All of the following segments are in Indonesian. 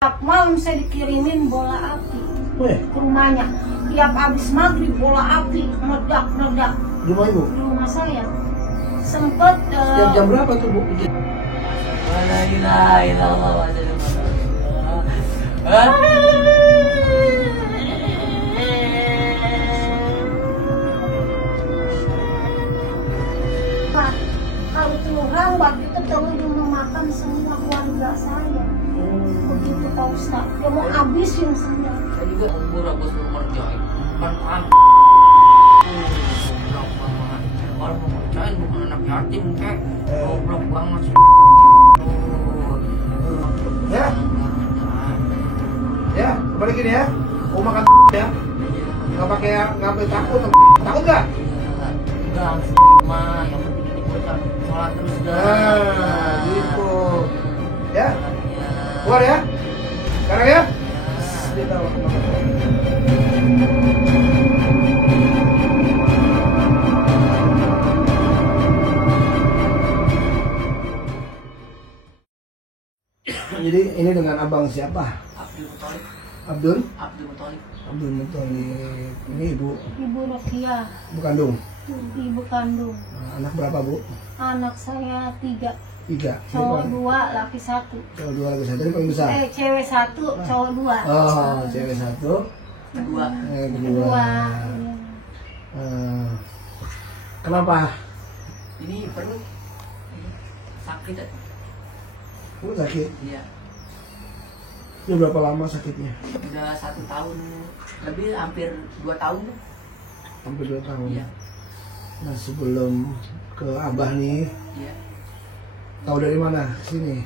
Tiap malam saya dikirimin bola api ke rumahnya. Tiap habis maghrib bola api meledak-meledak. Di rumah ibu? Di rumah saya. Sempet Setiap jam berapa tuh bu? La ilaha illallah wa kalau curang waktu itu terus memakan semua keluarga saya. Begitu Pak Ustaz, dia mau habisin saya. Saya juga murah bos ngerjain. Orang mau ngerjain bukan anak yatim kek. Goblok banget sih. Ya, balikin ya. Mau makan ya? Nggak pakai takut nggak? Enggak, mah yang penting ini kita sholat terus Gitu. Ya, keluar ya. Sekarang ya. Dia tahu. Jadi ini dengan abang siapa? Abdul Muthalib. Abdul? Abdul Muthalib. Abdul Muthalib. Ini ibu? Ibu Rokiah. Ibu kandung? Ibu kandung. Anak berapa bu? Anak saya 3. 3. Cowok 2, laki 1. Cowok 2 laki 1. Ini paling besar? Cewek 1, cowok 2. Oh, cewek 1. Kedua. Kedua. Kenapa? Ini perlu sakit ya? Lu sakit? Iya. Ini berapa lama sakitnya? Udah 1 tahun lebih, hampir 2 tahun. Hampir 2 tahun. Iya. Nah sebelum ke Abah nih, Iya. tahu dari mana? Sini?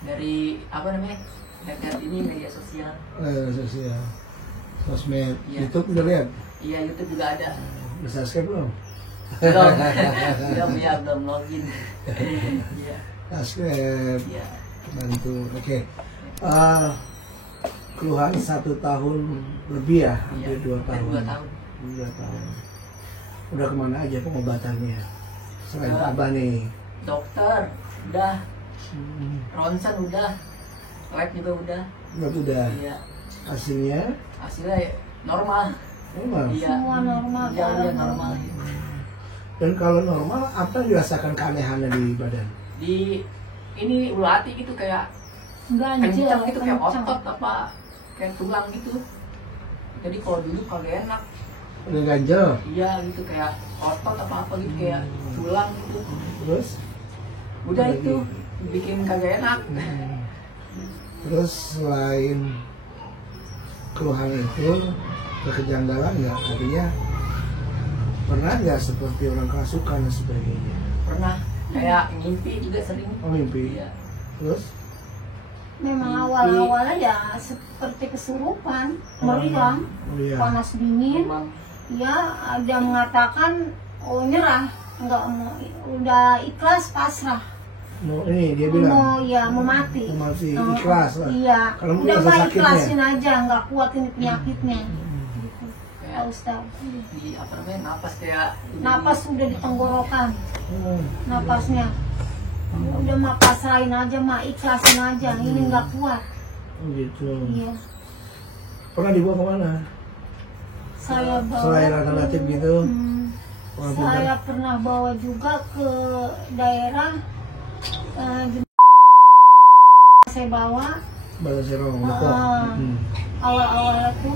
Dari apa namanya? Lihat ini media sosial. Sosial, sosmed, Iya. YouTube udah lihat? Iya, YouTube juga ada. Udah subscribe belum? Belum login. Iya. Subscribe, Iya. bantu. Oke. Keluhan 1 tahun lebih ya, hampir 2 tahun. 2 tahun. 2 tahun. Udah kemana aja pengobatannya? Selain Abah nih. Dokter udah, ronsen udah, lab juga udah. Udah. Iya. Hasilnya? Hasilnya normal. Normal. Iya. Semua normal. Iya, normal. Dan kalau normal, apa yang dirasakan keanehannya di badan? Di ini ulu hati gitu kayak Ganjel, kencang gitu, kayak kencang. otot apa kayak tulang gitu. Jadi kalau dulu kagak enak. Udah ganjel? Iya gitu, kayak otot apa gitu, kayak tulang gitu. Terus? Udah Lagi. itu bikin kagak enak. Terus selain keluhan itu, kejanggalan nggak? Artinya pernah nggak seperti orang kerasukan dan sebagainya? Pernah kayak ngimpi juga sering. Oh mimpi? Iya. Terus? Memang awal-awalnya ya seperti kesurupan, meriang, Oh iya. panas dingin. Memang Ya ada mengatakan nyerah, enggak mau, udah ikhlas pasrah. Mau ini dia bilang? Mau mati. Mau mati, ikhlas lah. Iya. Kalau Udah rasa mah sakitnya? ikhlasin aja, nggak kuat ini penyakitnya. Gitu. Pak kayak Ustaz. di apa namanya, napas kayak Napas udah di tenggorokan, Hmm. napasnya. Udah mah pasrahin aja, mah ikhlasin aja. Ini nggak kuat. Oh gitu. Iya. Pernah dibawa kemana? Saya bawa. Selain alternatif gitu? Orang pintar? Saya pernah bawa juga ke daerah. Saya bawa. Badan Serong, Depok. Awal-awal itu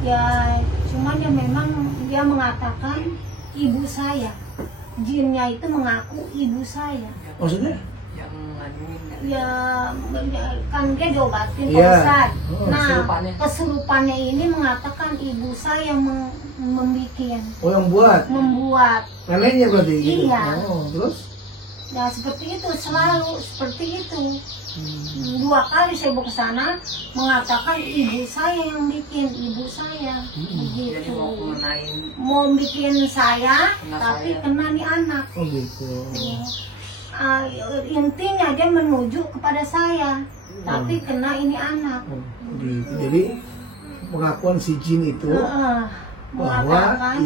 ya cuman ya memang dia mengatakan ibu saya, jinnya itu mengaku ibu saya Maksudnya? yang nganuin ya, kan dia diobatin Pak Iya. Ustaz. Oh, Nah kesurupannya. kesurupannya ini mengatakan ibu saya yang Oh yang buat? membuat Neneknya berarti gitu? Iya. Oh, terus? ya seperti itu, selalu seperti itu. 2 kali saya bawa ke sana mengatakan ibu saya yang bikin, ibu saya jadi begitu. mau mengenai Mau bikin saya Kena tapi saya. kena di anak. Oh gitu. Intinya dia menuju kepada saya tapi kena ini anak. Oh, gitu. Jadi pengakuan si jin itu bahwa mengatakan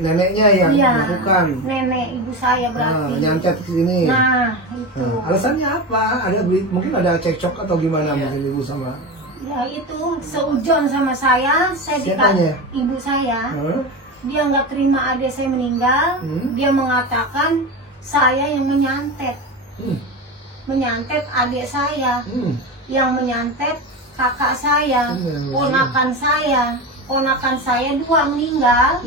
neneknya yang iya, melakukan. nenek ibu saya berarti. Nyantet ke sini. Nah, itu. Alasannya apa? Mungkin ada cekcok atau gimana mungkin ibu sama. Ya itu seujon sama saya Siapanya? ibu saya. Dia nggak terima adik saya meninggal. Dia mengatakan saya yang menyantet. Menyantet adik saya. Yang menyantet kakak saya, ponakan saya. Ponakan saya 2 meninggal.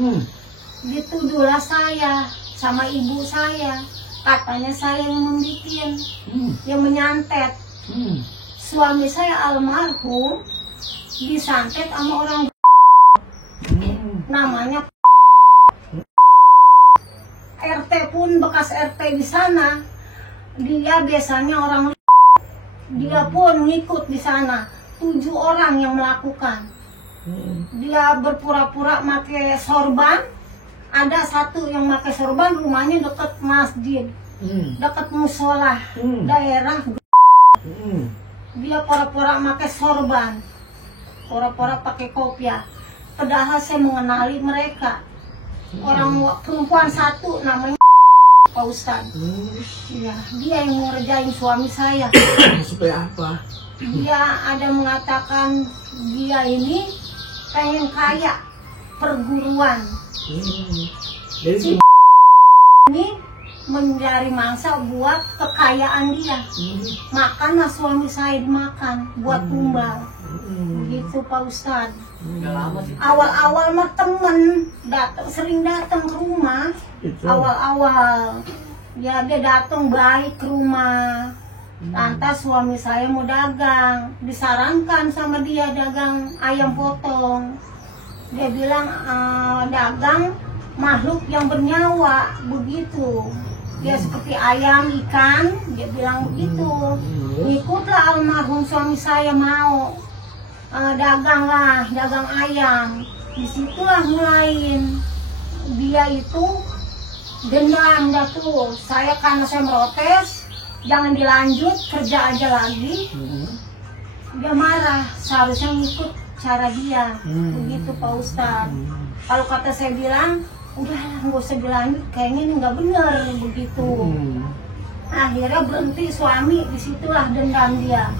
Dituduhlah saya sama ibu saya. Katanya saya yang membikin, yang menyantet. Suami saya almarhum disantet sama orang namanya RT pun bekas RT di sana. Dia biasanya orang dia pun ngikut di sana. 7 orang yang melakukan. Dia berpura-pura pakai sorban. Ada satu yang pakai sorban, rumahnya dekat masjid, dekat musola daerah. Dia pura-pura pakai sorban, pura-pura pakai kopiah. Padahal saya mengenali mereka. Orang perempuan satu namanya Pak Ustadz. Ya, dia yang mau ngerjain suami saya. Supaya apa? Dia ada mengatakan dia ini pengen kaya, perguruan. Jadi Ini mencari mangsa buat kekayaan dia. Makanlah suami saya dimakan buat tumbal. Begitu Pak Ustadz. Awal-awal mah temen sering datang ke rumah. Awal-awal ya dia datang baik ke rumah. Lantas suami saya mau dagang, disarankan sama dia dagang ayam potong. Dia bilang dagang makhluk yang bernyawa, begitu. Dia seperti ayam, ikan, dia bilang begitu. Ikutlah almarhum suami saya mau daganglah, dagang ayam. Disitulah mulain dia itu dendam dah tuh. Saya karena saya protes, jangan dilanjut, kerja aja lagi. Dia marah, seharusnya ngikut cara dia. Begitu Pak Ustadz. Kalau kata saya bilang, udahlah nggak usah dilanjut, kayaknya nggak benar begitu. Akhirnya berhenti suami, disitulah dendam dia.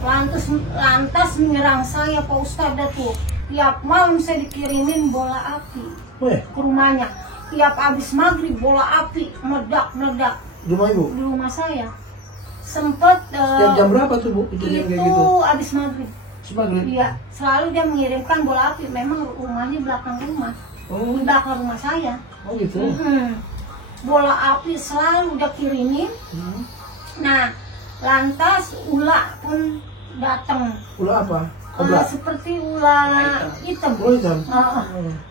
Lantas menyerang saya Pak Ustadz tuh. Tiap malam saya dikirimin bola api ke rumahnya. Tiap habis maghrib bola api meledak-meledak. Di rumah ibu? Di rumah saya. Sempet Setiap jam berapa tuh bu? itu Kayak gitu? habis maghrib. Maghrib? Iya, selalu dia mengirimkan bola api. Memang rumahnya belakang rumah. Di belakang rumah saya. Oh gitu? Bola api selalu dia kirimin. Nah, lantas ular pun datang. Ular apa? Kobra? Seperti ular hitam. Oh hitam?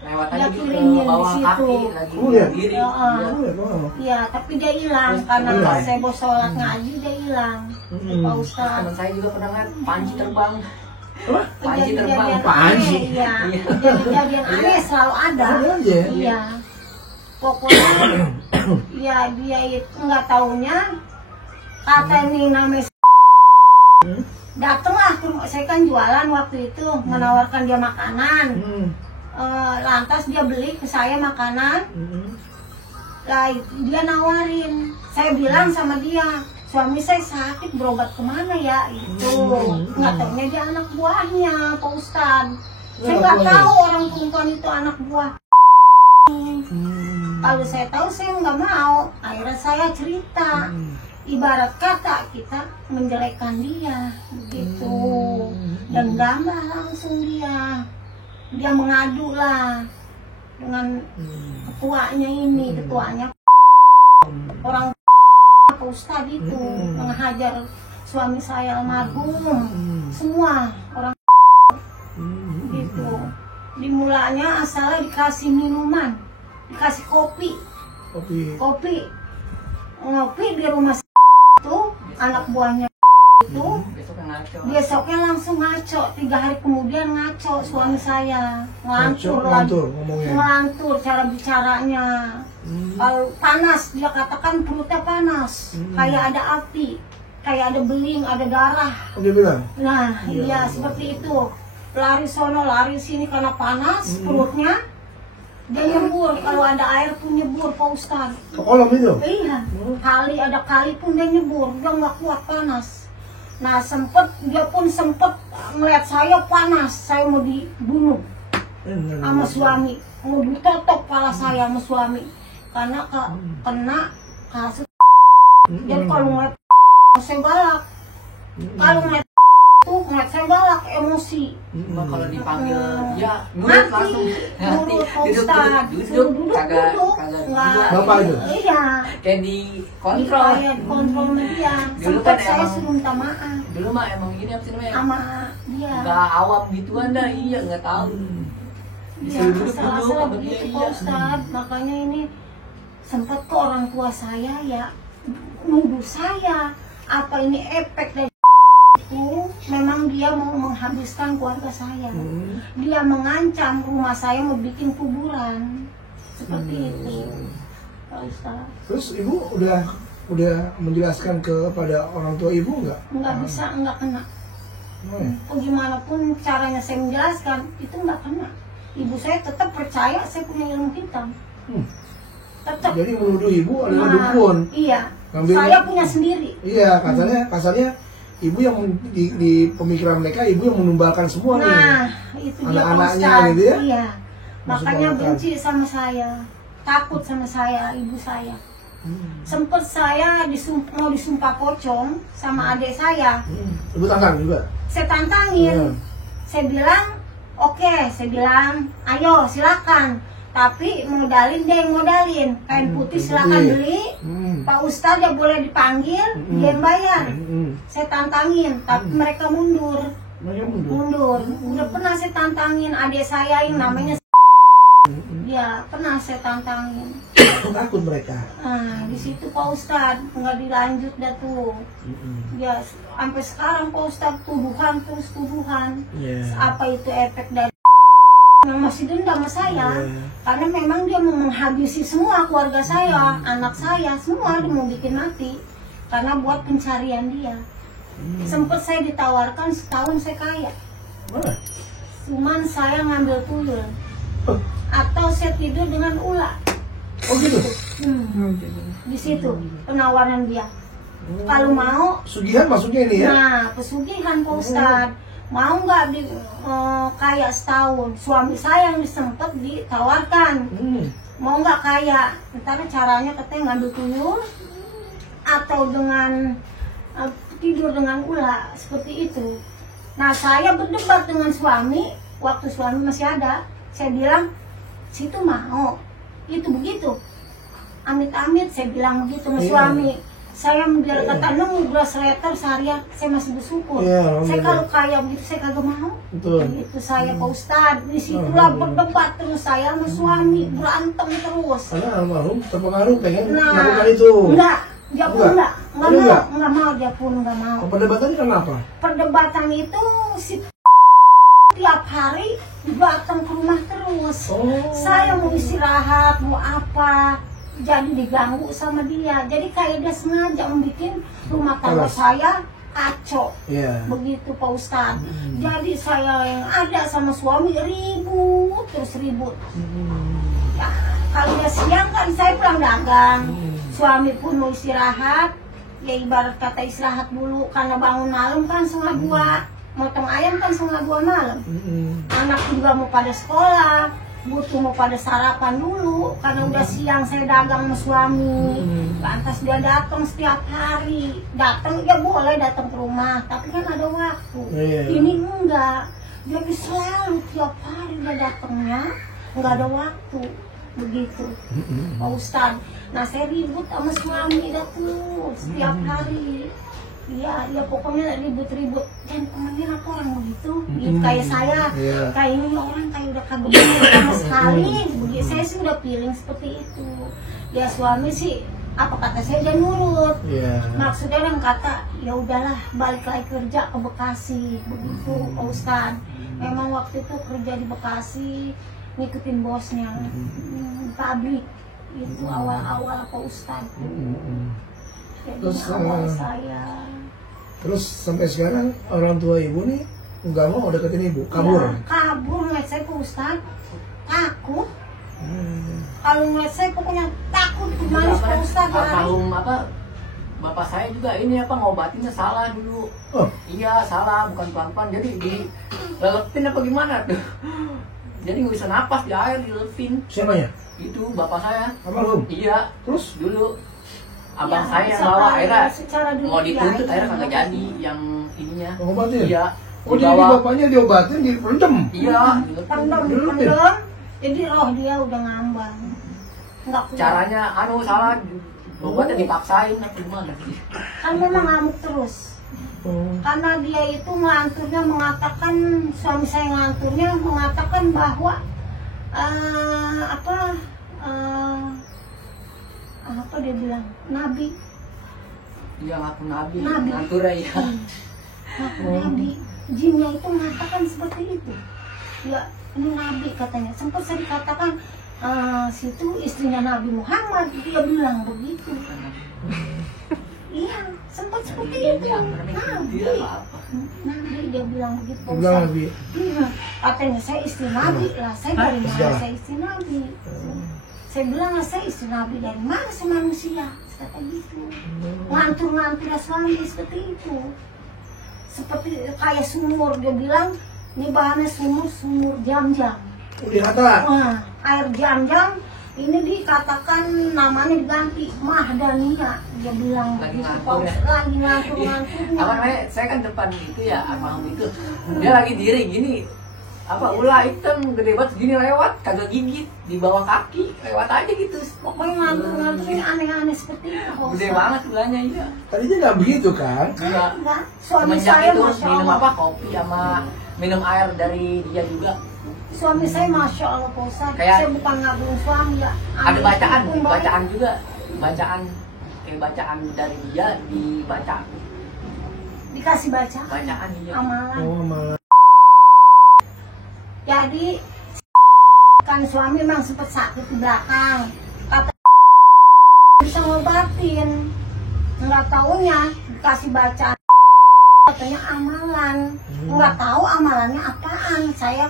Lewat Dia aja gitu kirimin ke bawah di situ. kaki lagi Iya. berdiri. Iya, tapi dia hilang karena pas saya mau sholat ngaji dia hilang. Pak Ustadz. Teman saya juga pernah kan panci terbang. Panci terbang. Kejadian Panci? aneh, iya. Kejadian aneh selalu ada. Aja. Iya. Pokoknya ya dia itu nggak taunya kata ini namanya datanglah ke rumah. Saya kan jualan waktu itu, menawarkan dia makanan. Lantas dia beli ke saya makanan. Lah dia nawarin. Saya bilang sama dia, suami saya sakit, berobat kemana ya? Itu nggak taunya dia anak buahnya Pak Ustadz. Saya nggak tahu orang perempuan itu anak buah. Kalau saya tahu saya nggak mau. Akhirnya saya cerita. Ibarat kata kita menjelekkan dia, begitu. Dendamlah langsung dia. Dia mengadu lah dengan ketuanya ini, ketuanya orang Pak Ustadz itu menghajar suami saya almarhum, semua orang gitu. Dimulanya asalnya dikasih minuman, dikasih kopi, ngopi di rumah itu anak buahnya itu. Besoknya langsung ngaco, 3 hari kemudian ngaco suami saya, ngelantur cara bicaranya. Kalau panas, dia katakan perutnya panas, kayak ada api, kayak ada beling, ada darah. Dia bilang? Nah, iya seperti itu. Lari sono, lari sini karena panas perutnya. Dia nyebur, kalau ada air pun nyebur Pak Ustadz. Ke kolam itu? Iya, ada kali pun dia nyebur, dia nggak kuat panas. Nah dia pun sempet ngeliat saya panas, saya mau dibunuh sama suami, mau ditotok kepala saya sama suami, karena kena kasus. Jadi kalau ngeliat saya galak, kalau ngeliat saya galak, emosi. Kalau dipanggil dia Mati, langsung nurut Pak Ustadz, duduk, kagak nggak. Bapak itu? Iya. kayak dikontrol. Iya, dikontrol sama dia. Dulu Sempet kan saya emang- suruh minta maaf Dulu mah emang gini apa sih namanya? sama dia. Nggak awam gituan dah, iya nggak tahu. Iya, Disuruh duduk asal-asal sama dia, begitu iya. Pak Ustadz. Makanya ini sempat ke orang tua saya ya nuduh saya apa ini efek dari itu, memang dia mau menghabiskan keluarga saya. Dia mengancam rumah saya mau bikin kuburan seperti itu Pak Ustadz. Terus ibu udah menjelaskan kepada orang tua ibu nggak? Nggak bisa, nggak kena. Hmm. Gimana pun caranya saya menjelaskan itu nggak kena. Ibu saya tetap percaya saya punya ilmu hitam. Tetap. Jadi menuduh ibu adalah dukun. Iya. Ngambil- Saya punya sendiri. Iya, kasarnya ibu yang di pemikiran mereka ibu yang menumbalkan semua nih. Nah, itu dia Pak Anak-anaknya Ustadz. gitu ya? Iya. Masuk Makanya akal. benci sama saya, takut sama saya, ibu saya. Sempet saya mau disumpah pocong sama adik saya. Ibu tantang juga. Saya tantangin. Iya. Saya bilang, oke, saya bilang, ayo silakan. Tapi modalin dia yang modalin. Kain putih silakan putih. beli. Hmm. Pak Ustadz ya boleh dipanggil, dia yang bayar. Saya tantangin, tapi mereka mundur. Mereka mundur. Mundur. Udah pernah saya tantangin adik saya yang namanya ya pernah saya tantangin. Takut mereka. Nah, di situ Pak Ustadz nggak dilanjut dah tuh. Ya sampai sekarang Pak Ustadz tuduhan terus tuduhan. Iya. Apa itu efek dari yang masih dendam sama saya? Karena memang dia mau menghabisi semua keluarga saya, anak saya, semua dia mau bikin mati. Karena buat pencarian dia. Sempet saya ditawarkan setahun saya kaya. Mana? Cuman saya ngambil tuyul. Atau saya tidur dengan ular. Oh gitu. Di situ penawaran dia. Kalau mau, Sugihan maksudnya ini ya? nah pesugihan Pak Ustadz. Mau nggak kaya setahun? Suami saya yang disempet ditawarkan. Mau nggak kaya? Ntar caranya katanya ngambil tuyul atau dengan tidur dengan ular seperti itu. Nah saya berdebat dengan suami waktu suami masih ada. Saya bilang situ mau itu begitu. Amit-amit saya bilang begitu sama suami. Saya bilang kata nemu beras letter seharian, saya masih bersyukur. Saya kalau kaya begitu saya kagak mau. Betul. Itu saya Pak Ustadz. Disitulah berdebat terus saya sama suami, berantem terus. Karena almarhum terpengaruh pengen Nah, melakukan itu. enggak, dia pun Enggak. enggak mau, dia pun enggak mau. Perdebatannya kenapa? Perdebatan itu si tiap hari datang ke rumah terus. Saya mau istirahat, mau apa, jadi diganggu sama dia. Jadi kayak dia sengaja membuat rumah tangga saya kacau. Begitu Pak Ustadz. Jadi saya yang ada sama suami ribut terus ribut. Ya, kalau dia siang kan saya pulang dagang. Suami pun mau istirahat. Ya ibarat kata istirahat dulu karena bangun malam kan 1:30. Motong ayam kan 1:30 malam. Anak juga mau pada sekolah, butuh mau pada sarapan dulu karena udah siang saya dagang sama suami. Lantas dia datang setiap hari. Datang ya boleh datang ke rumah, tapi kan ada waktu. Ini enggak. Dia selalu tiap hari dia datangnya, enggak ada waktu. Begitu Pak Ustadz. Nah saya ribut sama suami dah tuh setiap hari. Iya, ya pokoknya ribut-ribut. Dan temennya apa orang begitu? Gitu, kayak saya, kayak ini orang kayak udah kagak bener sama sekali. Begitu, saya sih udah feeling seperti itu. Ya suami sih, apa kata saya dia nurut. Maksudnya yang kata, ya udahlah balik lagi kerja ke Bekasi. Begitu Pak Ustadz. Memang waktu itu kerja di Bekasi, ngikutin bosnya, pabrik. Itu awal-awal Pak Ustadz. Jadi awal saya. Terus sampai sekarang orang tua ibu nih nggak mau deketin ibu, kabur. Ya, kabur, saya Pak Ustadz takut. Kalau ngeliat saya pokoknya takut gimana Pak Ustadz lari. Almarhum apa bapak saya juga ini apa ngobatinnya salah dulu. Oh. Iya salah, bukan pelan-pelan, jadi dilelepin apa gimana tuh. Jadi nggak bisa napas di air, dilelepin. Siapanya? Itu bapak saya. Almarhum. Iya, Terus? dulu abang Ya, saya yang secara- bawa akhirnya secara dulu mau ya, dituntut itu akhirnya kagak betul. jadi yang ininya. Ngobatin? Iya. Oh, jadi bapaknya diobatin, direndam? Iya, Pendem, Dilelepin? pendem. Jadi roh dia udah ngambang. Nggak kuat. caranya salah, obatnya dipaksain apa gimana sih? Kan memang ngamuk terus. Oh. Karena dia itu ngelanturnya mengatakan, suami saya ngelanturnya mengatakan bahwa apa dia bilang, nabi, Iya ngaku nabi, Nabi. ngatur ya. ngaku nabi, jinnya itu mengatakan seperti itu. Ya ini nabi katanya. Sempat saya dikatakan situ istrinya Nabi Muhammad, dia bilang begitu. Iya, sempat seperti itu. Nabi, nabi dia bilang begitu. Pak Bilang Ustadz. Nabi. Iya, katanya saya istri Nabi lah. Saya dari mana Sejarah. saya istri Nabi? Saya bilang lah saya istri Nabi dari mana saya manusia? Kata gitu. Ngantur-ngantur suami seperti itu. Seperti kayak sumur, dia bilang ini bahannya sumur jam-jam. Udah kata. Wah, air jam-jam ini dikatakan namanya diganti Mahdania. Dia bilang Lagi gitu, ngantur ya? lagi ngantur-nganturnya. Apa namanya? Saya kan depan itu ya, almarhum itu. Dia lagi diri gini. Apa ulah hitam gede banget segini lewat, kagak gigit di bawah kaki, lewat aja gitu. Pokoknya ngantur-nganturnya aneh-aneh seperti itu. Pak Gede Ustadz. banget ulahnya iya. Tadinya nggak begitu kan? Iya. Enggak, suami Semenjak saya itu Masya minum Allah. apa kopi sama minum air dari dia juga. Suami saya Masya Allah Pak Ustadz. Kayak- Saya bukan ngabung suami ya. Ada bacaan, Pun baik. bacaan juga, bacaan kayak bacaan dari dia dibaca, Dikasih baca. bacaan dia. Amalan. Oh, malah. Jadi kan suami memang sempat sakit di belakang. Kata bisa ngobatin. Nggak taunya dikasih bacaan. Katanya amalan. Nggak tahu amalannya apaan. Saya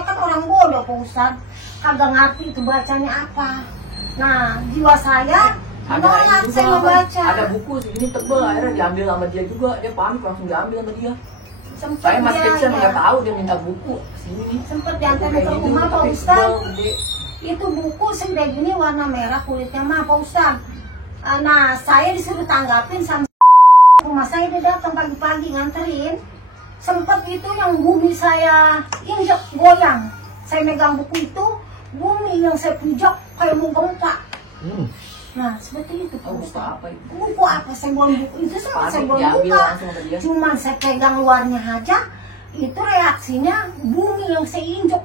kan orang bodoh Pak Ustadz. Kagak ngerti itu bacanya apa. Nah, jiwa saya menolak ini saya juga, membaca. ada buku segini tebel, akhirnya diambil sama dia juga. Dia panik langsung diambil sama dia. Sempet Saya masih dia, kecil ya, nggak tahu dia minta buku sini nih. sempet Buku diantar kayak ke gitu, rumah Pak tapi Ustadz. tebel, gede. Itu buku segede gini warna merah kulitnya mah Pak Ustadz. Nah, saya disuruh tanggapin sama rumah saya, dia datang pagi-pagi nganterin. Sempet itu yang bumi saya injek goyang. Saya megang buku itu, bumi yang saya pijak kayak mau gempa. Nah, seperti itu Pak Tahu buku Ustadz. apa itu? Buku apa? Saya belum buku itu semua saya Panik, belum diambil buka. langsung sama dia. Cuman saya pegang luarnya aja, itu reaksinya bumi yang saya injek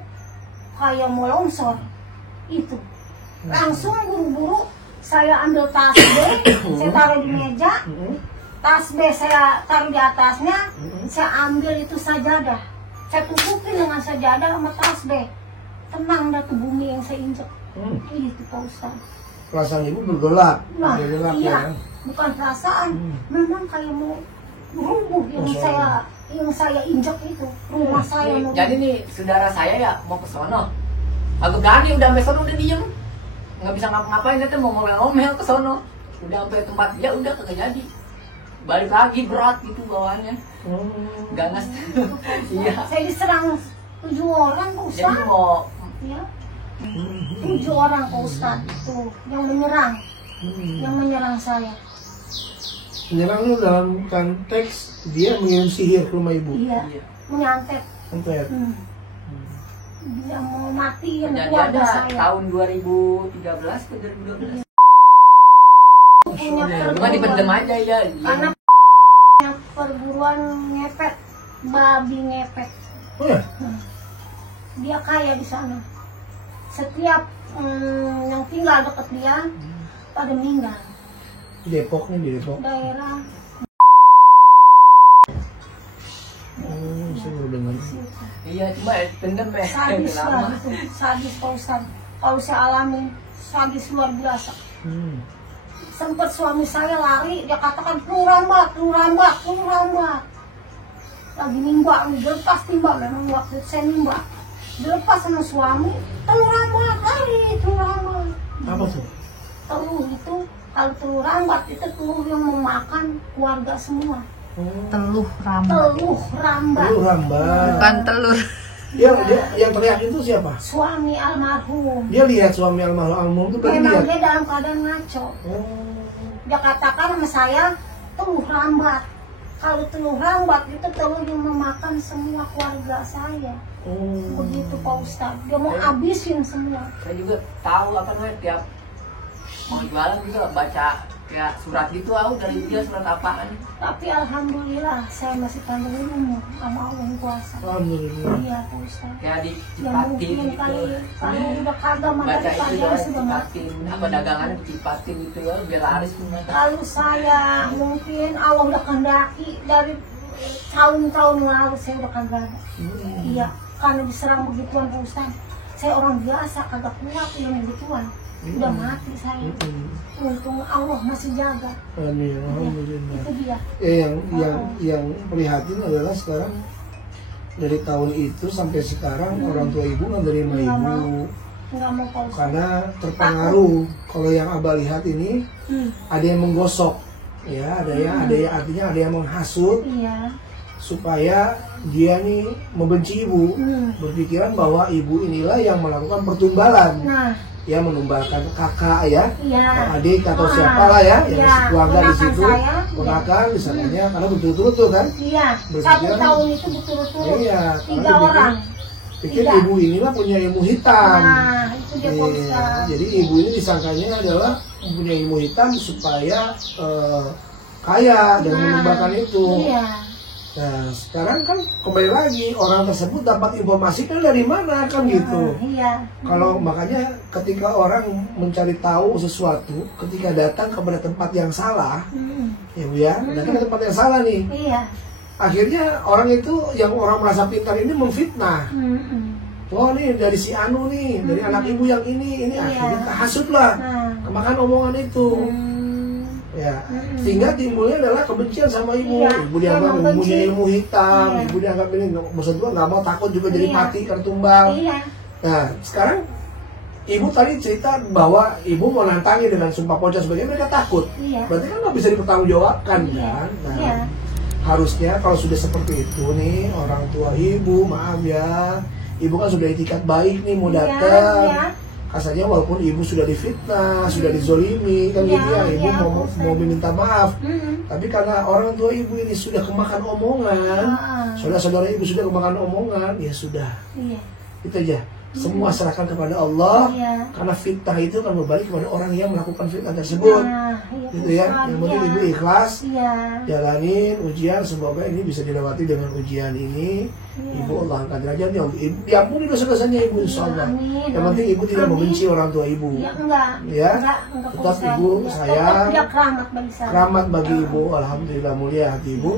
kayak mau longsor. Itu langsung buru-buru saya ambil tas B, saya taruh di meja. Tas B saya taruh di atasnya, saya ambil itu sajadah. Saya tutupin dengan sajadah sama tas B. Tenang dah tuh bumi yang saya injek. Itu Pak Ustadz. Perasaan ibu bergolak. Nah, Bergolak iya, ya. bukan perasaan, memang kayak mau rubuh yang saya injek itu, rumah saya mau. Jadi nih saudara saya ya mau ke sono. Agak berani udah sampai sono udah diem. Nggak bisa ngapa-ngapain, dia tuh mau ngomel-ngomel ke sono. Udah sampai tempat dia udah kagak jadi. Balik lagi berat gitu bawaannya. Ganas. Iya. Saya diserang 7 orang Pak Jadi Ustadz. mau Ya. 7 orang Pak Ustadz itu yang menyerang saya. Menyerang lu dalam konteks dia mengirim sihir ke rumah ibu. Iya, iya. menyantet. Santet. Dia mau matiin Kejadiannya keluarga saya. tahun 2013 ke 2012. Punya Cuma dipendem aja ya. Karena perguruan ngepet, babi ngepet. Oh ya? Dia kaya di sana. Setiap yang tinggal dekat dia pada meninggal. Di Depok nih, di Depok. Daerah Saya baru dengar. situ. Iya, cuma pendem ya. Sadis lah Lama. itu, sadis Pak Ustadz. Kalau saya alami sadis luar biasa. Sempat suami saya lari, dia katakan keluar mbak. Lagi nimbak, dia pasti mbak, memang waktu itu saya nimbak. dilepas sama suami, telur rambat kali, telur rambat. Apa tuh? Telur itu, kalau telur rambat itu telur yang memakan keluarga semua. Teluh rambat. Telur rambat. Telur rambat. Bukan telur. Yang teriak itu siapa? Suami almarhum. Dia lihat suami almarhum itu berarti Memang lihat. dia dalam keadaan ngaco. Dia katakan sama saya, telur rambat. Kalau telur rambat itu telur yang memakan semua keluarga saya. Begitu Pak Ustadz. Dia mau habisin semua. Saya juga tahu apa namanya tiap mau jualan juga baca kayak surat gitu, aku dari dia surat apaan. Tapi alhamdulillah saya masih panjang umur sama Allah yang kuasa. Alhamdulillah. Iya Pak Ustadz. Kayak di Ya Cipatin mungkin gitu. kali kalau udah kagak mah Baca dari itu pagi doang sudah mati. Cipatin, apa dagangannya di Cipatin gitu ya, biar laris semua. Kalau saya mungkin Allah udah kehendaki dari tahun-tahun lalu saya udah kagak ada. Iya, karena diserang begituan Pak Ustadz. Saya orang biasa kagak kuat yang begituan. Udah mati saya. Untung Allah masih jaga. Amin, Ya, alhamdulillah. itu dia. Yang prihatin adalah sekarang dari tahun itu sampai sekarang orang tua ibu nggak nerima Nggak ibu mau. Nggak mau Pak Ustadz. karena terpengaruh. Kalau yang abah lihat ini ada yang menggosok, ya ada yang artinya ada yang menghasut Iya. supaya dia nih membenci ibu, berpikiran bahwa ibu inilah yang melakukan pertumbalan. Nah, Ya menumbalkan kakak ya, iya. adik atau Ah, siapalah ya, yang iya, keluarga di ponakan situ, saya, ponakan misalnya, karena betul-betul tuh kan, Iya. Berpikiran- Satu tahun itu betul-betul iya, 3 karena orang. pikir Iya. ibu inilah punya ilmu hitam. Nah, itu dia Pak Iya, Ustadz. jadi ibu ini disangkanya adalah punya ilmu hitam supaya kaya dan menumbalkan itu. Iya. Nah, sekarang kan kembali lagi orang tersebut dapat informasi kan dari mana kan gitu. Iya. Kalau makanya ketika orang mencari tahu sesuatu, ketika datang kepada tempat yang salah, ya Bu ya, datang ke tempat yang salah nih, Iya. akhirnya orang itu yang orang merasa pintar ini memfitnah. Oh nih dari si Anu nih, dari anak ibu yang ini Iya. akhirnya terhasut lah, Nah. kemakan omongan itu. Ya, sehingga timbulnya adalah kebencian sama ibu. Iya, Ibu dianggap memang punya benci. ilmu hitam, Iya. ibu dianggap ini maksud gua nggak mau takut juga jadi Iya. mati tertumbal. Iya. Nah, sekarang ibu tadi cerita bahwa ibu mau nantangi dengan sumpah pocong sebagainya, mereka takut. Iya. Berarti kan nggak bisa dipertanggungjawabkan kan? Nah, Iya. harusnya kalau sudah seperti itu nih, orang tua ibu, maaf ya, ibu kan sudah itikat baik nih mau Iya, datang. iya. Kasarnya walaupun ibu sudah difitnah, sudah dizolimi, kan Iya, gitu ya, ibu iya, mau Ustaz. minta maaf. Tapi karena orang tua ibu ini sudah kemakan omongan, saudara-saudara ibu sudah kemakan omongan, ya sudah. Iya. Itu aja. Semua serahkan kepada Allah, Iya. karena fitnah itu akan berbalik kepada orang yang melakukan fitnah tersebut. Nah, iya, Gitu ya. Ustaz, Yang penting iya. ibu ikhlas, Iya. jalanin ujian, semoga ini bisa dilewati dengan ujian ini. Iya. Ibu Allah angkat derajatnya, diampuni dosa-dosanya ibu insyaallah. Amin. Yang penting ibu tidak Amin. membenci orang tua ibu. Ya enggak. Ya. Enggak Tetap Ustaz. ibu Ya, sayang. tetap dia keramat bagi saya. Keramat bagi ibu, alhamdulillah mulia hati ibu.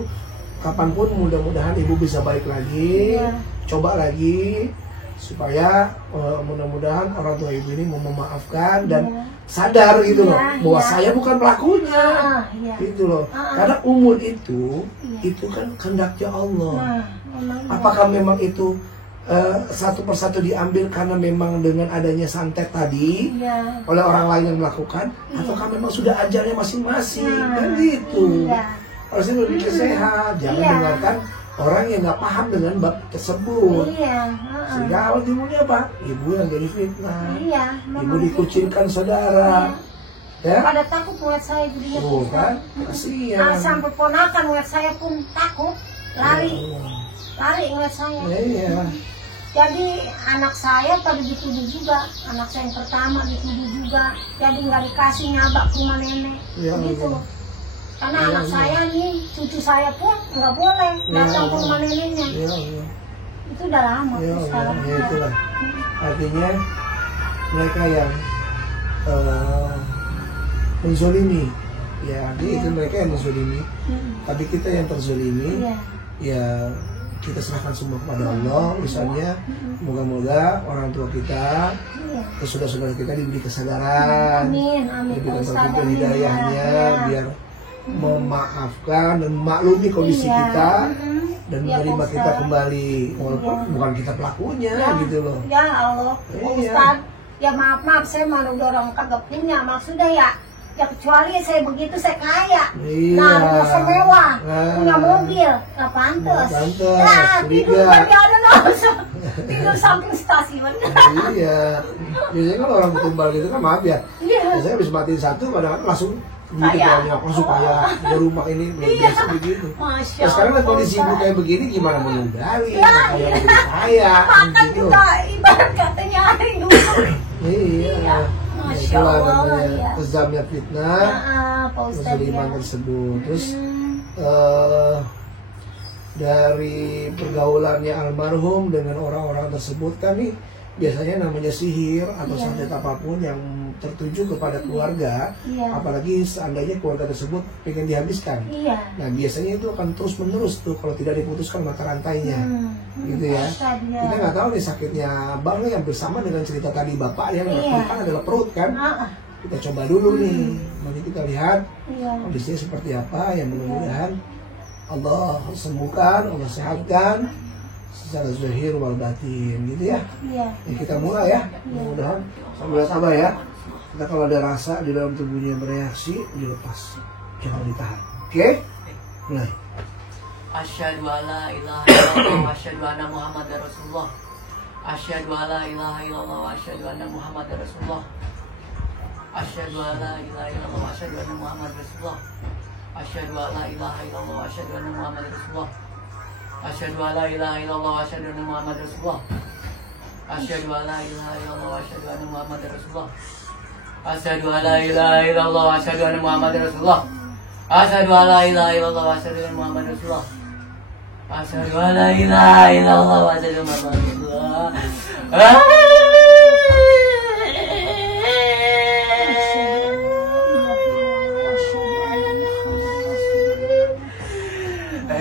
Kapanpun mudah-mudahan ibu bisa balik lagi, Iya. coba lagi supaya mudah-mudahan orang tua ibu ini mau memaafkan dan Iya. sadar gitu loh Iya, bahwa iya. saya bukan pelakunya. Iya. Gitu loh. Ah. Karena umur itu Iya. itu kan kehendaknya Allah. Nah, memang iya. Apakah memang itu satu persatu diambil karena memang dengan adanya santet tadi Iya. oleh orang lain yang melakukan, Iya. ataukah memang sudah ajarnya masing-masing? Nah, Kan gitu. iya. Harusnya lebih sehat, jangan Iya. dengarkan orang yang nggak paham dengan bab tersebut. Iya. Sehingga awal timbulnya apa? Ibu yang jadi fitnah, Iya. ibu memang dikucilkan saudara, ya? pada takut ngeliat saya jadinya. Oh kan, Nah, kasihan. sampai ponakan ngeliat saya pun takut, lari, Ya Allah. lari ngeliat saya. Ya, iya. Jadi anak saya pada dituduh juga, anak saya yang pertama dituduh juga, jadi nggak dikasih nyabak ke rumah nenek, Ya gitu. Allah. Karena Ya anak Allah. saya nih, cucu saya pun nggak boleh Ya datang ke Allah. rumah neneknya. Ya Allah. Itu udah lama Ya tuh sekarang. Allah, ya itulah. Artinya mereka yang menzolimi, ya artinya itu mereka yang menzolimi. Tapi kita yang terzolimi, Iya. ya kita serahkan semua kepada Allah. Misalnya, moga-moga orang tua kita, Iya. saudara-saudara kita diberi kesadaran, Amin, amin. diberikan Pak Ustadz, taufik dan amin. hidayahnya, Ya. biar memaafkan dan memaklumi kondisi Iya. kita. dan Ya, menerima Pak kita Ustadz. kembali walaupun bukan kita pelakunya gitu loh. Ya Allah, Pak Iya. Ustadz. Ya maaf saya mana udah orang kagak punya maksudnya ya. Ya kecuali saya begitu saya kaya. Iya. Nah, rumah mewah, Nah. punya mobil, nggak pantas. Nggak pantas, Ya, tidur curiga. tadi ada langsung. Tidur samping stasiun. Iya, biasanya kan orang tumbal gitu kan maaf ya. Iya. Biasanya habis matiin satu, kadang-kadang langsung begitu Kaya. banyak, langsung kaya. Ada rumah ini biasa begitu. Masya Nah, sekarang kan Allah, kondisi ibu Ustadz. kayak begini gimana mau ninggalin? Ya, Kaya lebih kaya, Makan gitu. juga ibarat kata nyari dulu. Iya. Masya Itulah Allah, namanya iya. kezamnya fitnah Nah, Pak Ustadz musliman ya. tersebut. Terus Hmm. dari pergaulannya almarhum dengan orang-orang tersebut kan nih biasanya namanya sihir atau Iya. santet apapun yang tertuju kepada keluarga, Iya. apalagi seandainya keluarga tersebut pengen dihabiskan. Iya. Nah biasanya itu akan terus menerus tuh kalau tidak diputuskan mata rantainya, gitu ya. Ustadz, ya. Kita nggak tahu nih sakitnya abang nih yang bersama dengan cerita tadi bapak yang Iya. kan adalah perut kan. Ah, Kita coba dulu nih, nanti kita lihat iya. kondisinya seperti apa, yang mudah-mudahan Allah sembuhkan, Allah sehatkan secara zahir wal batin gitu ya. Iya. Ya kita mulai ya, mudah-mudahan sambil sabar ya. Kita kalau ada rasa di dalam tubuhnya bereaksi, dilepas, jangan ditahan. Oke? Mulai. Asyhadu alla ilaha illallah wa asyhadu anna Muhammadar Rasulullah. Asyhadu alla ilaha illallah wa asyhadu anna Muhammadar Rasulullah. Asyhadu alla ilaha illallah wa asyhadu anna Muhammadar Rasulullah. Asyhadu alla ilaha illallah wa asyhadu anna Muhammadar Rasulullah. Asyhadu alla ilaha illallah wa asyhadu anna Muhammadar Rasulullah. Asyhadu alla ilaha illallah wa asyhadu anna Muhammadar Rasulullah. Asyhadu alla ilaha illallah wa asyhadu anna Muhammadar Rasulullah. Asyhadu alla ilaha illallah wa asyhadu anna Muhammadar Rasulullah. Asyhadu alla ilaha illallah wa asyhadu anna Muhammadar Rasulullah.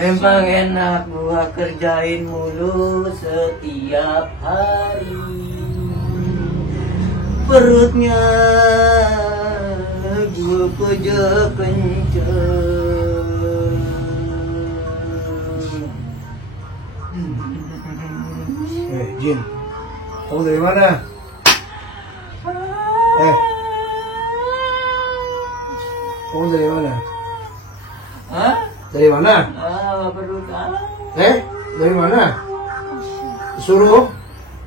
Emang enak gua kerjain mulu setiap hari. Perutnya gua pejak kenceng. Jin, kamu dari mana? Kamu dari mana? Hah? Dari mana? Perlu tahu. Dari mana? Suruh?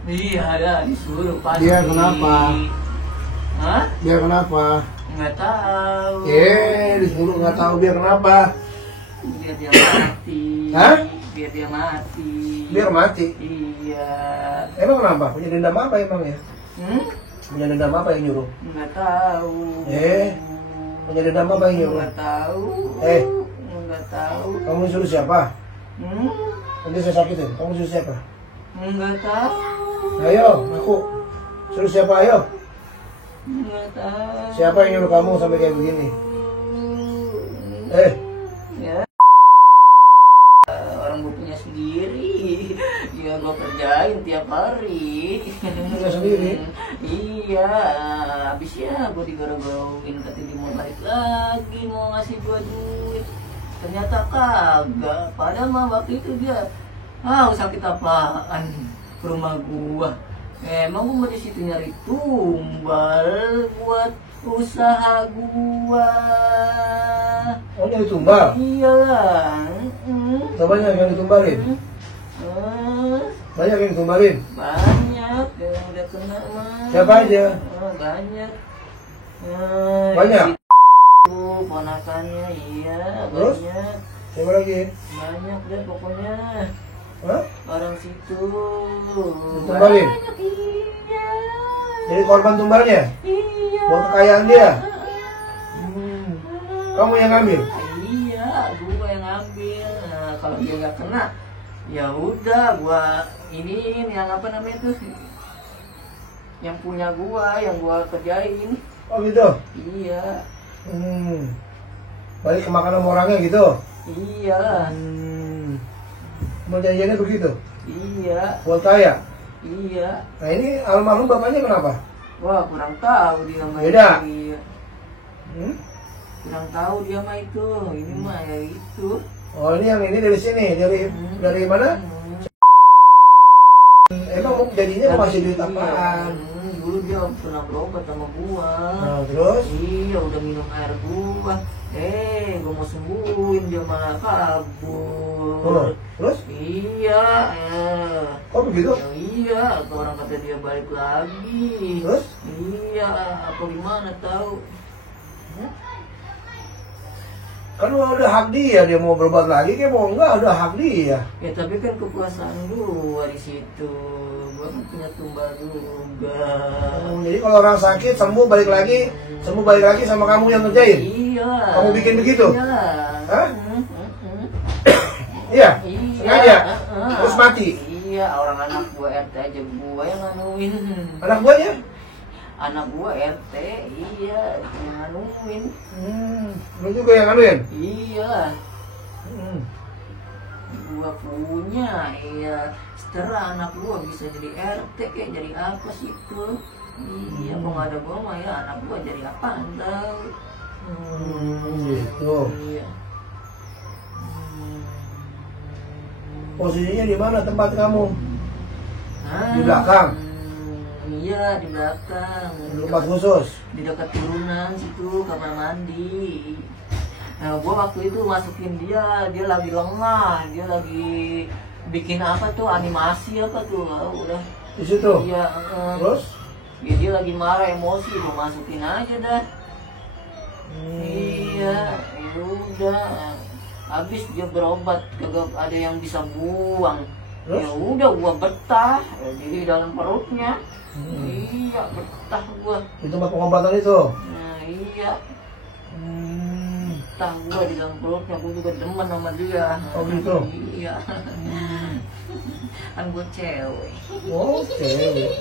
Iya, ada disuruh pasti. Dia kenapa? Hah? Dia kenapa? Nggak tahu. Disuruh nggak tahu dia kenapa? Biar dia mati. Hah? Biar dia mati. Biar mati. Iya. Emang kenapa? Punya dendam apa emang ya? Hmm? Punya dendam apa yang nyuruh? Nggak tahu. Punya dendam apa yang nyuruh? Nggak tahu. Nggak tahu. Kamu suruh siapa? Hmm? Nanti saya sakitin. Kamu suruh siapa? Nggak tahu. Ayo, aku. Suruh siapa? Ayo. Nggak tahu. Siapa yang nyuruh kamu sampai kayak begini? Ya. Orang gue punya sendiri. Ya gue kerjain tiap hari. Punya sendiri? Iya. Habisnya gue digorong-gorongin katanya dia mau balik lagi, mau ngasih gue duit. Ternyata kagak. Padahal mah waktu itu dia sakit apaan ke rumah gua. Emang gua di situ nyari tumbal buat usaha gua. Oh, jadi tumbal? Iyalah. Banyak yang ditumbalin? Banyak yang ditumbalin? Banyak yang udah kena mah. Siapa aja? Banyak. Banyak? Ponakannya iya. Terus? Banyak. Siapa lagi? Banyak deh pokoknya. Hah? Orang situ. Ditumbalin? Banyak, iya. Jadi korban tumbalnya? Iya. Buat kekayaan dia? Kamu yang ngambil? Iya, gua yang ngambil. Nah, kalau dia nggak kena, ya udah gua ini yang apa namanya tuh, yang punya gua, yang gua kerjain. Oh gitu? Iya. Balik ke makanan orangnya gitu? Iya. Mau janjiannya begitu? Iya. Buat kaya? Iya. Nah ini almarhum bapaknya kenapa? Wah, kurang tahu dia mah. Beda? Iya. Kurang tahu dia mah itu. Ini mah ya itu. Oh ini yang ini dari sini, dari mana? Emang jadinya mau kasih duit apaan? Dulu dia pernah berobat sama gua. Nah, terus? Iya, udah minum air gua. Gua mau sembuhin dia malah kabur. Oh, terus? Iya, Oh begitu? iya, orang kata dia balik lagi. Terus? Iya, apa gimana tahu? Kan udah hak dia mau berobat lagi, kayak mau enggak udah hak dia. Ya tapi kan kepuasan gua di situ. Gua kan punya tumbal juga. Jadi kalau orang sakit sembuh balik lagi sama kamu yang ngerjain? Iya. Kamu bikin begitu? Iya. Hah? Iya? Iya. Sengaja? Terus mati? Iya, orang anak gua RT aja gua yang nganuin. Anak buahnya? Anak gua RT, iya, yang nganuin. Lu juga yang nganuin? Iya. Gua punya, iya. Setelah anak gua bisa jadi RT kayak jadi apa sih tuh? Iya, kalau nggak ada gua mah ya anak gua jadi apa tahu. Gitu. Iya. Posisinya di mana tempat kamu? Ah, Di belakang? Iya, di belakang. Di tempat khusus? Di dekat turunan situ, kamar mandi. Nah, gua waktu itu masukin dia lagi lengah, dia lagi bikin apa tuh, animasi apa tuh, udah. Di situ? Iya, Terus? ya, dia lagi marah, emosi, gua masukin aja dah. Iya, ya udah. Habis dia berobat, kagak ada yang bisa buang. Terus? Ya udah, gua betah di dalam perutnya. Iya, betah gua. Di tempat pengobatan itu? Nah, iya. Betah gua di dalam perutnya, gua juga demen sama dia. Oh gitu? Iya. Kan gua cewek. Oh cewek.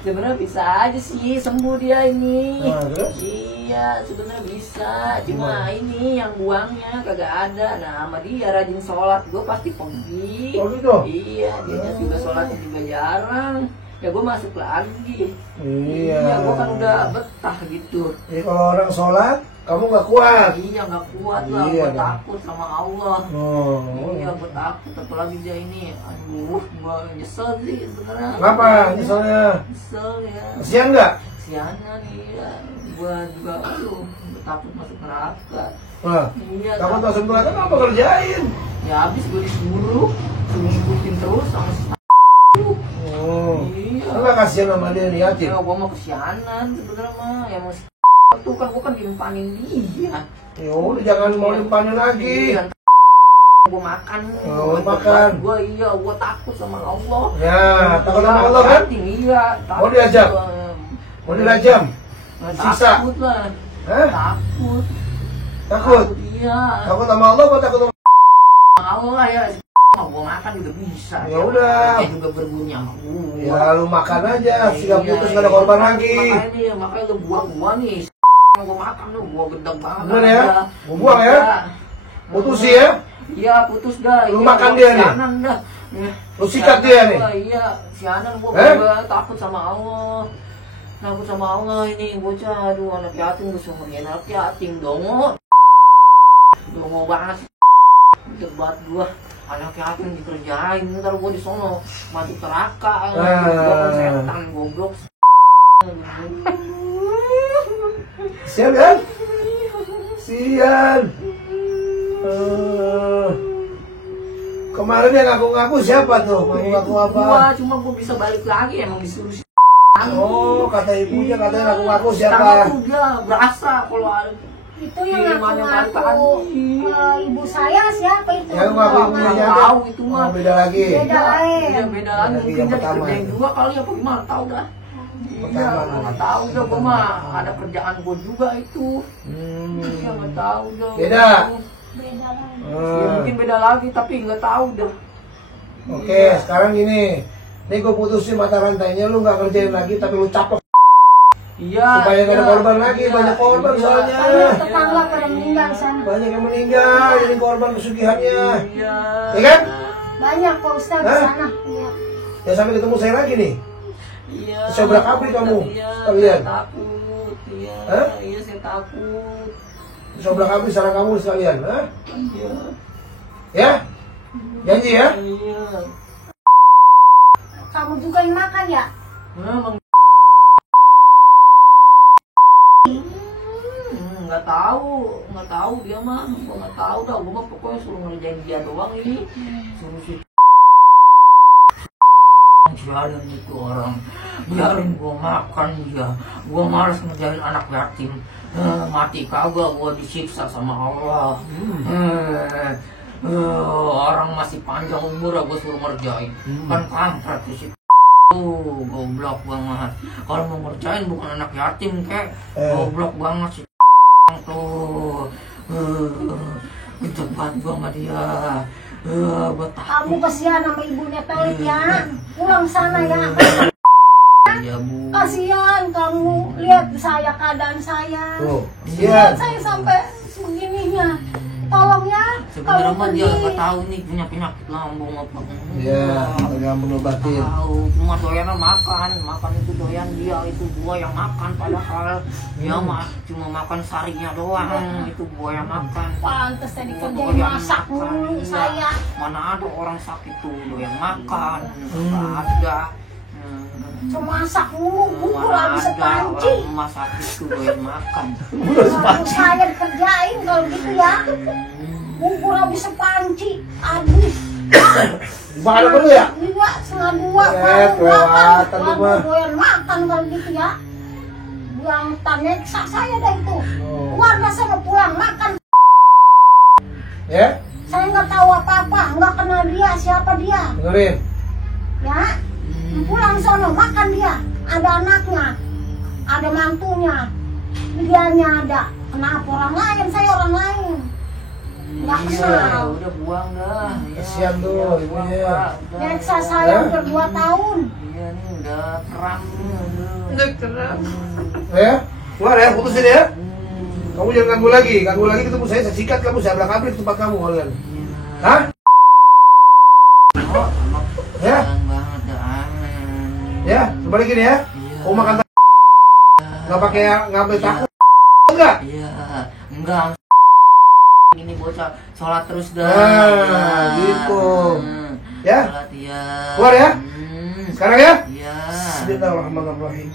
Sebenarnya bisa aja sih sembuh dia ini. Nah, terus? Iya, sebenarnya bisa. Cuma ini yang buangnya kagak ada. Nah, sama dia rajin sholat, gue pasti pergi. Oh gitu? Iya, dia juga sholatnya juga jarang. Ya gue masuk lagi. Iya. Gue kan udah betah gitu. Jadi kalau orang sholat, kamu nggak kuat? Iya, nggak kuat lah. Iya, Gue kan? takut sama Allah. Oh. Iya, gue takut. Apalagi dia ini. Aduh, gue nyesel sih sebenarnya. Kenapa? Misalnya? Nyesel ya. Kasihan nggak? Kasianan iya. Gue juga, aduh, gue takut masuk neraka. Nah, Iya, takut masuk neraka apa kerjain? Ya habis gue disuruh ngikutin terus sama si Oh. Iya. Lu nggak kasihan sama dia niatin? Ya gue mau kesianan sebenarnya mah. Ya mau itu kan gue kan dimpanin dia. Ya udah jangan mau dimpanin lagi. Iya, gue makan. Oh, makan. Gue iya, gue takut sama Allah. Ya, takut sama Allah kan? Iya, takut. Mau diajak? Mau dirajam? Nah, Sisa? takut lah. Hah? Takut. Takut? Iya. Takut sama Allah apa takut sama Allah ya. Gue makan juga bisa. Ya udah. Dia juga berbunyi sama gue. Ya lu makan aja, sehingga putus gak ada korban lagi. Makanya lu buang gua nih. Gue makan lu, gua gedeg banget. Bener ya? Gua buang ya? Putus sih ya? Iya, putus dah. Lu Iya, makan gua dia nih? sianan dah. Lu sikat dia nih? Iya, sianan gua takut sama Allah. Takut sama Allah ini bocah, aduh anak yatim gue seumur anak yatim dongo. Dongo banget. Gedeg banget gua. Anak yatim dikerjain, ntar gua di sono masuk neraka. Gua kan setan goblok. Sian kan? Sian. Kemarin yang ngaku-ngaku siapa tuh? Ngaku-ngaku apa? Gua cuma gua bisa balik lagi emang disuruh si Oh, kata ibunya katanya ngaku-ngaku Tahu siapa? tuh dia berasa kalau ada Itu yang kirimannya ngaku-ngaku tadi. ibu saya siapa itu? Yang ngaku ibunya Nggak siapa? tahu itu mah. Oh, beda lagi. Beda lain. Iya beda lagi, Lagi mungkin yang dia pertama. dikerjain juga kali apa gimana tahu dah. Iya, Pertama. gua nggak tahu dah, gua mah ada kerjaan gua juga itu. Iya nggak tahu dah. Beda. Beda lain. Ya, mungkin beda lagi tapi nggak tahu dah. Oke, sekarang gini. Nih gue putusin mata rantainya, lu nggak kerjain lagi tapi lu capok. Iya. Supaya nggak ada iya, korban lagi, iya, banyak korban iya, soalnya. iya, Tetangga iya, pada meninggal sana. Banyak yang meninggal, jadi korban kesugihannya. Iya. Iya kan? Banyak Pak Ustadz di Hah? sana. Iya. Ya sampai ketemu saya lagi nih. Iya. Saya berakabri kamu, Iya, sekalian. saya takut. Iya. Hah? Iya, saya takut. Saya berakabri sarang kamu sekalian. Hah? Iya. Ya? Janji ya? Iya. Kamu juga yang makan ya? Memang nggak tahu dia mah, gua nggak tahu dah, gua mah pokoknya suruh ngerjain dia doang ini, suruh si biarin itu orang, biarin gua makan dia, gua malas ngerjain anak yatim, mati kagak gua disiksa sama Allah, orang masih panjang umur gua suruh ngerjain, kan kampret si goblok banget. Kalau mau ngerjain bukan anak yatim kek, goblok banget sih tuh. Gitu banget gua sama dia. Kamu kasihan sama ibunya pelit ya. Pulang sana ya. Iya bu. Kasihan kamu, lihat saya keadaan saya. Tuh, Lihat kasihan. saya sampai begininya. Tolong ya, Sebenarnya kamu mah pergi. dia nggak tahu nih punya penyakit lambung apa. Ya, agak menobatin. Tahu, cuma doyan makan itu doyan dia, itu gua yang makan padahal dia mah cuma makan sarinya doang, itu gua yang makan. Pantes tadi Gua kerjain doyan masak makan, mulu iya. saya. Mana ada orang sakit tuh doyan makan, nggak ada. Cuma masak mulu, bubur Mana habis ada sepanci. orang rumah sakit tuh doyan makan. Kalau saya dikerjain kalau gitu ya. Bubur habis sepanci, habis. Makan apa lu ya? Iya, setengah dua. Kelewatan lu mah. Doyan makan kalau gitu ya. Yang taneksa saya dah itu. Oh. Keluarga sama pulang makan. Ya, Saya nggak tahu apa-apa, nggak kenal dia, siapa dia. dengerin. Ya, pulang sono makan dia. Ada anaknya, ada mantunya, dianya ada. Kenapa orang lain? Saya orang lain. Nggak kenal. Udah buang dah. Ya, Kasihan tuh iya, buang, ibunya. Pak. Udah. Neksa saya udah 2 tahun. Iya nih udah keram nih. Udah keram. Ya, keluar ya, putusin ya. Kamu jangan ganggu lagi ketemu saya sikat kamu, saya belakang di tempat kamu kalian. Hah? Oh, enak Ya? banget dah. Ya, sebalikin ya. Kamu makan nggak pakai takut enggak? Iya, enggak. Ini bocah sholat terus dah. Nah, Iya. gitu. Hmm, Ya? Sholat ya. Keluar ya? Sekarang ya? Iya. Bismillahirrahmanirrahim.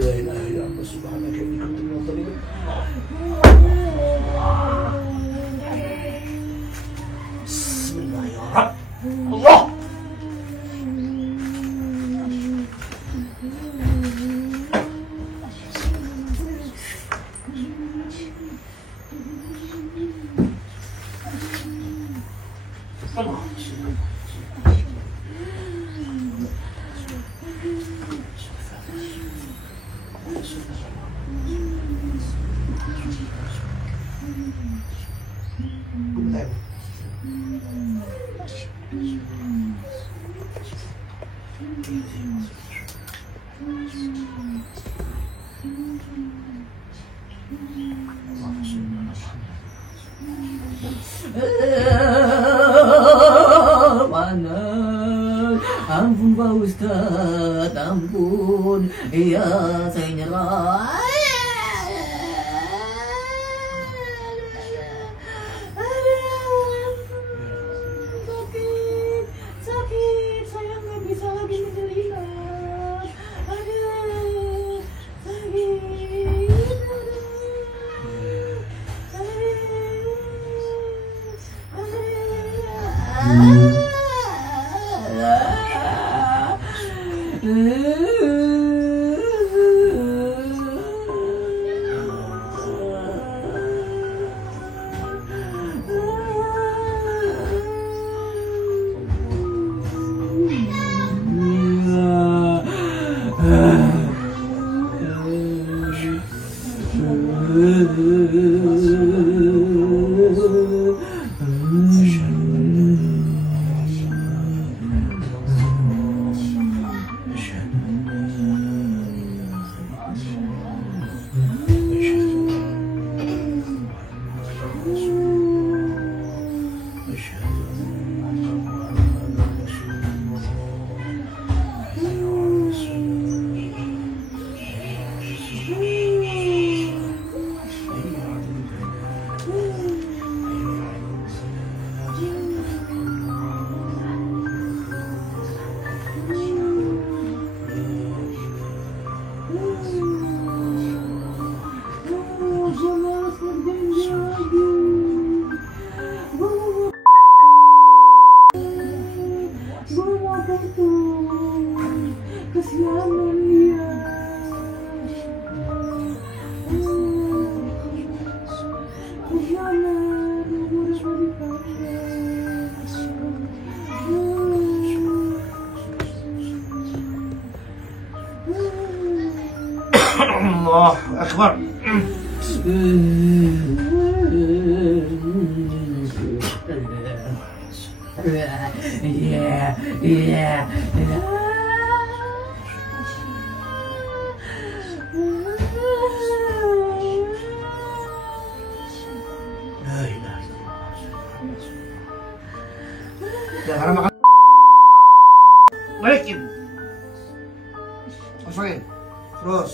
La ilaha illallah subhanaka inni kuntu minadh dhalimin. Bismillahirrahmanirrahim. Allah. Bentar. Mana? Ampun Pak Ustadz, ampun. Iya, saya nyerah. Sakit, saya nggak bisa lagi menderita. Aduh, sakit. Allah Akbar. Iya. Jangan makan. Balikin. Kosongin. Terus.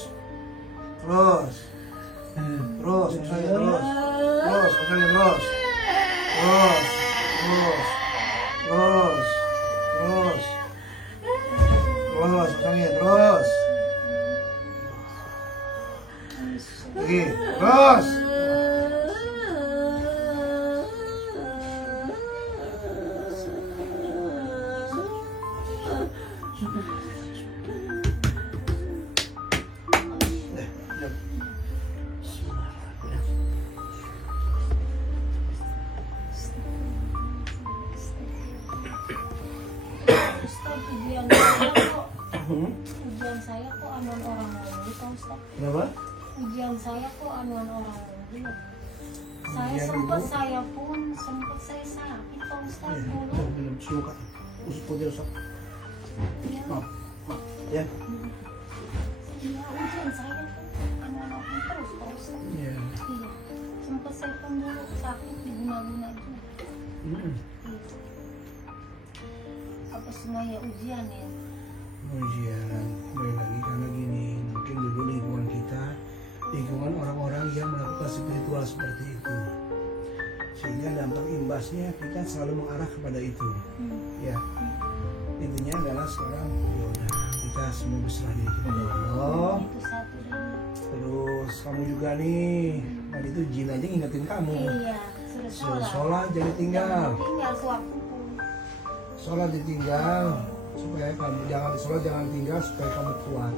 Kosongin terus. Kosongin terus. Kosongin terus. Lagi. Terus. Ujian saya kok anuan orang lain, Pak Ustaz. Kenapa? Ujian saya kok anuan orang lain. Saya Ujian sempat ibu? saya sakit, Pak Ustaz dulu. Belum suka. Usut rusak. Iya, Maaf. Ya. iya, ujian saya kok anuan orang terus, Pak Ustaz. Iya. Iya, sempat saya pun dulu sakit diguna-guna juga. Iya. Apa semuanya ujian ya? Ujian, baik lagi karena gini, mungkin dulu lingkungan kita, lingkungan orang-orang yang melakukan spiritual seperti itu, sehingga dampak imbasnya kita selalu mengarah kepada itu. Ya, intinya adalah sekarang ya udah kita semua berserah diri kepada Allah. Itu satu dan Terus kamu juga nih, tadi itu jin aja ngingetin kamu. iya, sudah sholat. Sholat jadi tinggal, Tinggal sewaktu pun. sholat ditinggal supaya kamu sholat jangan tinggal supaya kamu kuat,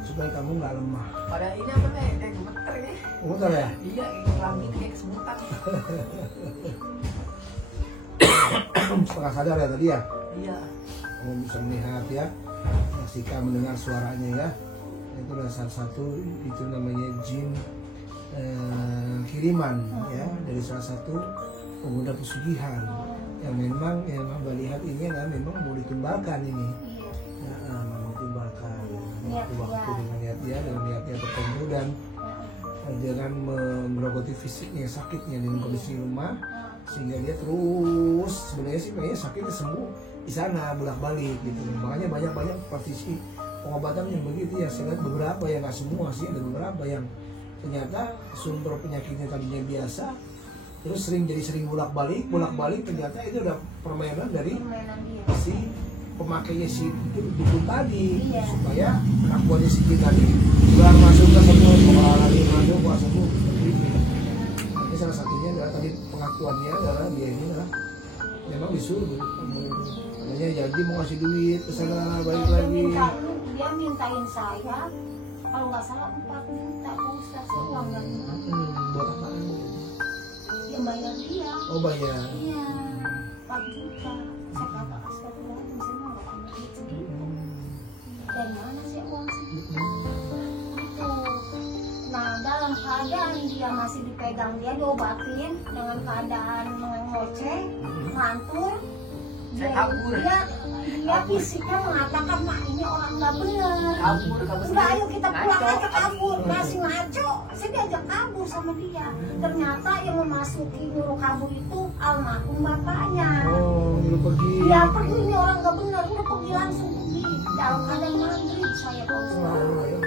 supaya kamu nggak lemah. Pada ini apa nih? Kayak gemeter ini. Betul ya? Iya, lambung kayak kesemutan. Setengah sadar ya tadi ya? Iya. Kamu bisa melihat ya, Jika mendengar suaranya ya. Itu adalah salah satu, itu namanya jin kiriman ya, dari salah satu pemuda pesugihan yang memang Mbak lihat ini adalah memang mau ditumbalkan ini. Mau ditumbalkan waktu dengan niat-niat tertentu dan jangan menggerogoti fisiknya, sakitnya dengan kondisi lemah, sehingga dia terus sebenarnya sih pengennya sakitnya sembuh di sana bolak-balik gitu. Makanya banyak praktisi pengobatan yang begitu ya. Saya lihat beberapa, ya nggak semua sih, ada beberapa yang ternyata sumber penyakitnya tadinya biasa, terus sering bolak-balik ternyata itu udah permainan dari si pemakainya si dukun tadi, supaya pengakuannya si jin tadi biar masuk ke semua lagi masuk seperti ini. Tapi salah satunya adalah tadi pengakuannya adalah dia ini adalah memang disuruh namanya janji mau ngasih duit ke sana balik lagi. Dia mintain saya kalau nggak salah 4 juta Ustaz, uang dari mana? Buat apaan? Yang bayar dia. Oh bayar. Iya, 4 juta. Saya kata astagfirullahaladzim, saya mau nggak punya duit segitu. Dari mana sih uang segitu? Itu. Nah, dalam keadaan dia masih dipegang, dia diobatin dengan keadaan ngoceh, ngantur. Saya kabur. Dia fisiknya mengatakan, "Mak, ini orang nggak bener." Kabur Udah, ayo kita pulang Ngaco. aja, kabur. Masih ngaco. Saya diajak kabur sama dia. Ternyata yang memasuki nyuruh kabur itu almarhum bapaknya. Oh, lu pergi. Dia pergi, ini orang nggak bener. Udah pergi, langsung pergi. Dalam keadaan maghrib saya Pak Ustaz. Wah, ya